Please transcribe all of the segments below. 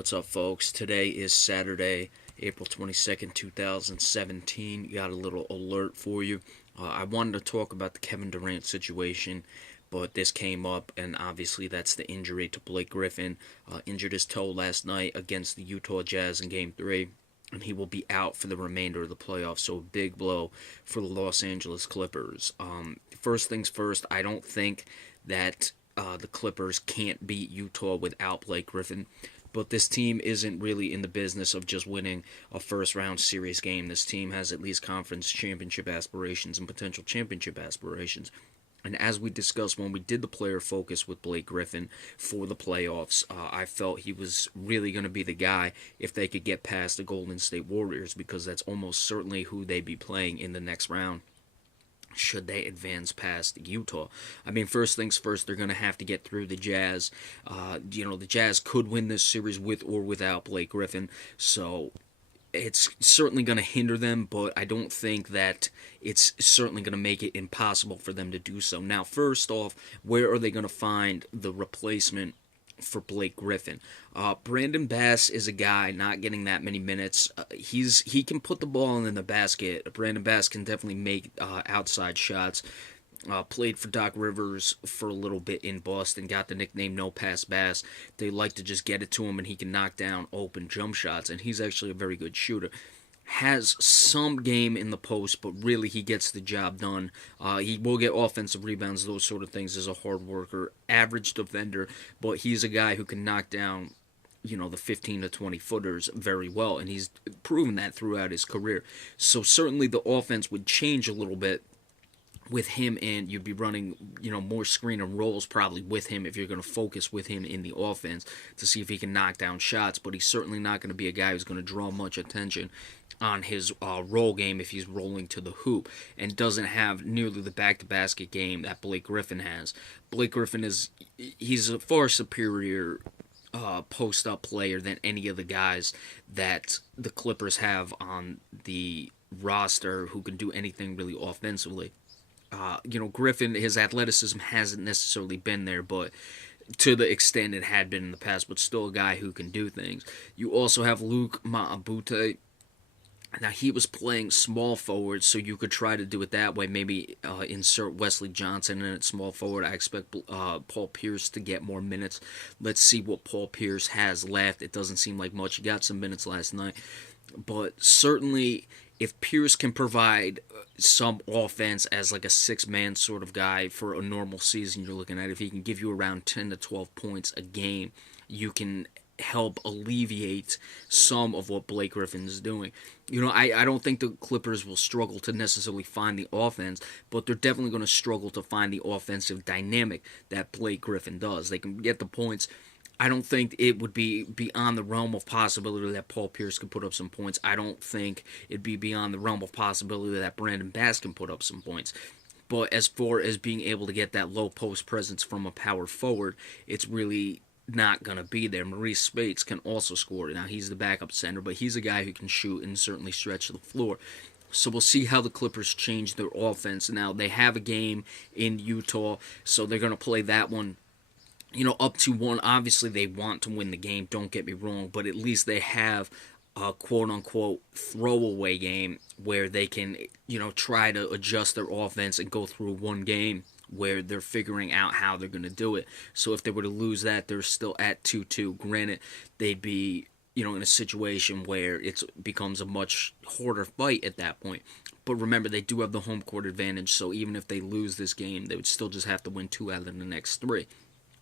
What's up, folks? Today is Saturday, April 22nd, 2017. Got a little alert for you. I wanted to talk about the Kevin Durant situation, but this came up, and obviously that's the injury to Blake Griffin. Injured his toe last night against the Utah Jazz in Game 3, and he will be out for the remainder of the playoffs, so a big blow for the Los Angeles Clippers. First things first, I don't think that the Clippers can't beat Utah without Blake Griffin. But this team isn't really in the business of just winning a first round series game. This team has at least conference championship aspirations and potential championship aspirations. And as we discussed when we did the player focus with Blake Griffin for the playoffs, I felt he was really going to be the guy if they could get past the Golden State Warriors, because that's almost certainly who they'd be playing in the next round should they advance past Utah. I mean, first things first, they're going to have to get through the Jazz. The Jazz could win this series with or without Blake Griffin, so it's certainly going to hinder them, but I don't think that it's certainly going to make it impossible for them to do so. Now, first off, where are they going to find the replacement for Blake Griffin? Brandon Bass is a guy not getting that many minutes. He can put the ball in the basket. Brandon Bass can definitely make outside shots. Played for Doc Rivers for a little bit in Boston. Got the nickname No Pass Bass. They like to just get it to him, and he can knock down open jump shots. And he's actually a very good shooter. Has some game in the post, but really he gets the job done. He will get offensive rebounds, those sort of things, as a hard worker, average defender, but he's a guy who can knock down, the 15 to 20 footers very well, and he's proven that throughout his career. So certainly the offense would change a little bit with him, and you'd be running, more screen and rolls probably with him if you're going to focus with him in the offense to see if he can knock down shots. But he's certainly not going to be a guy who's going to draw much attention on his roll game if he's rolling to the hoop, and doesn't have nearly the back-to-basket game that Blake Griffin has. Blake Griffin he's a far superior post-up player than any of the guys that the Clippers have on the roster who can do anything really offensively. Griffin, his athleticism hasn't necessarily been there, but to the extent it had been in the past, but still a guy who can do things. You also have Luke Maabute. Now, he was playing small forward, so you could try to do it that way. Maybe insert Wesley Johnson in at small forward. I expect Paul Pierce to get more minutes. Let's see what Paul Pierce has left. It doesn't seem like much. He got some minutes last night. But certainly, if Pierce can provide some offense as like a six-man sort of guy for a normal season you're looking at, if he can give you around 10 to 12 points a game, you can help alleviate some of what Blake Griffin is doing. I don't think the Clippers will struggle to necessarily find the offense, but they're definitely going to struggle to find the offensive dynamic that Blake Griffin does. They can get the points. I don't think it would be beyond the realm of possibility that Paul Pierce could put up some points. I don't think it'd be beyond the realm of possibility that Brandon Bass can put up some points. But as far as being able to get that low post presence from a power forward, it's really not going to be there. Maurice Spates can also score. Now, he's the backup center, but he's a guy who can shoot and certainly stretch the floor. So we'll see how the Clippers change their offense. Now, they have a game in Utah, so they're going to play that one up to one. Obviously, they want to win the game, don't get me wrong, but at least they have a quote-unquote throwaway game where they can, try to adjust their offense and go through one game where they're figuring out how they're going to do it. So if they were to lose that, they're still at 2-2. Granted, they'd be, in a situation where it becomes a much harder fight at that point. But remember, they do have the home court advantage, so even if they lose this game, they would still just have to win 2 out of the next 3.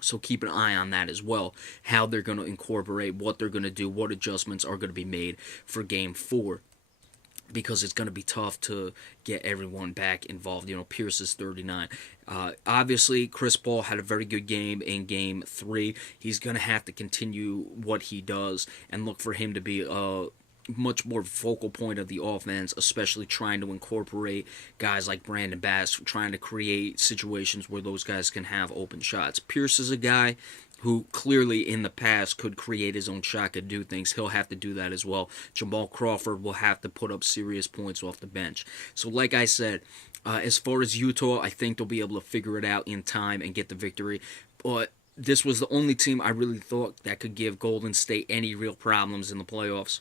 So keep an eye on that as well, how they're going to incorporate, what they're going to do, what adjustments are going to be made for Game 4. Because it's going to be tough to get everyone back involved. Pierce is 39. Obviously, Chris Paul had a very good game in Game 3. He's going to have to continue what he does and look for him to be a much more focal point of the offense, especially trying to incorporate guys like Brandon Bass, trying to create situations where those guys can have open shots. Pierce is a guy who clearly in the past could create his own shot, could do things. He'll have to do that as well. Jamal Crawford will have to put up serious points off the bench. So like I said, as far as Utah, I think they'll be able to figure it out in time and get the victory. But This was the only team I really thought that could give Golden State any real problems in the playoffs.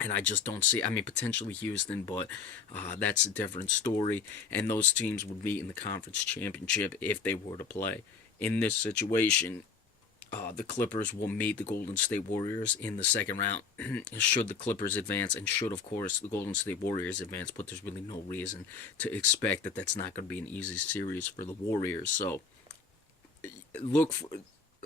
And I just don't see. I mean, potentially Houston, but that's a different story. And those teams would meet in the conference championship if they were to play. In this situation, the Clippers will meet the Golden State Warriors in the second round. Should the Clippers advance, and should, of course, the Golden State Warriors advance, but there's really no reason to expect that that's not going to be an easy series for the Warriors. So look for.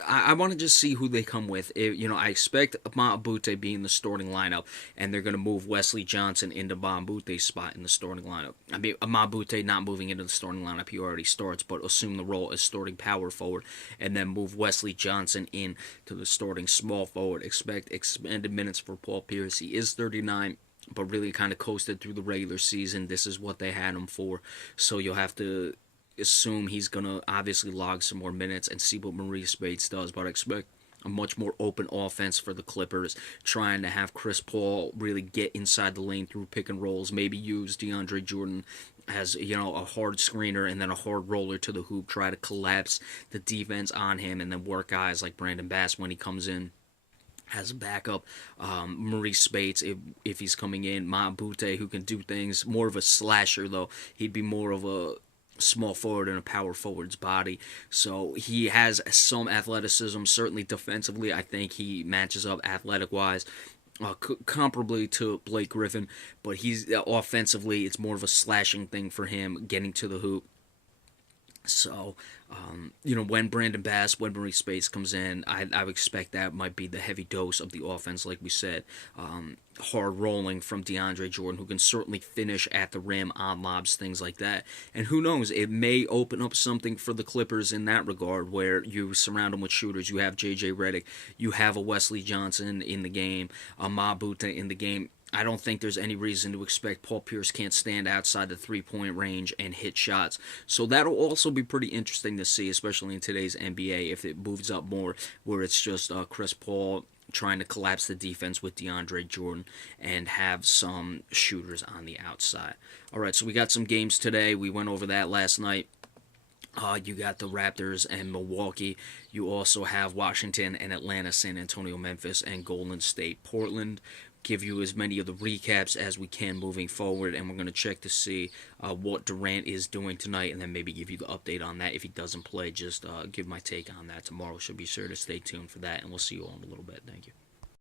I want to just see who they come with. I expect Mbute being the starting lineup, and they're going to move Wesley Johnson into Mbute's spot in the starting lineup. I mean, Mbute not moving into the starting lineup, he already starts, but assume the role as starting power forward, and then move Wesley Johnson in to the starting small forward. Expect expanded minutes for Paul Pierce. He is 39, but really kind of coasted through the regular season. This is what they had him for, so you'll have to assume he's going to obviously log some more minutes and see what Maurice Bates does, but I expect a much more open offense for the Clippers, trying to have Chris Paul really get inside the lane through pick and rolls, maybe use DeAndre Jordan as a hard screener and then a hard roller to the hoop, try to collapse the defense on him, and then work guys like Brandon Bass when he comes in as a backup. Maurice Bates, if he's coming in, Mbute, who can do things, more of a slasher though. He'd be more of a small forward and a power forward's body, so he has some athleticism. Certainly defensively, I think he matches up athletic wise comparably to Blake Griffin, but he's offensively it's more of a slashing thing for him, getting to the hoop. So, when Brandon Bass, when Maurice Bates comes in, I would expect that might be the heavy dose of the offense, like we said. Hard rolling from DeAndre Jordan, who can certainly finish at the rim on lobs, things like that. And who knows, it may open up something for the Clippers in that regard, where you surround them with shooters. You have J.J. Redick, you have a Wesley Johnson in the game, a Mbute in the game. I don't think there's any reason to expect Paul Pierce can't stand outside the three-point range and hit shots. So that'll also be pretty interesting to see, especially in today's NBA, if it moves up more, where it's just Chris Paul trying to collapse the defense with DeAndre Jordan and have some shooters on the outside. All right, so we got some games today. We went over that last night. You got the Raptors and Milwaukee. You also have Washington and Atlanta, San Antonio, Memphis, and Golden State, Portland. Give you as many of the recaps as we can moving forward, and we're going to check to see what Durant is doing tonight, and then maybe give you the update on that. If he doesn't play, just give my take on that tomorrow. So be sure to stay tuned for that, and we'll see you all in a little bit. Thank you.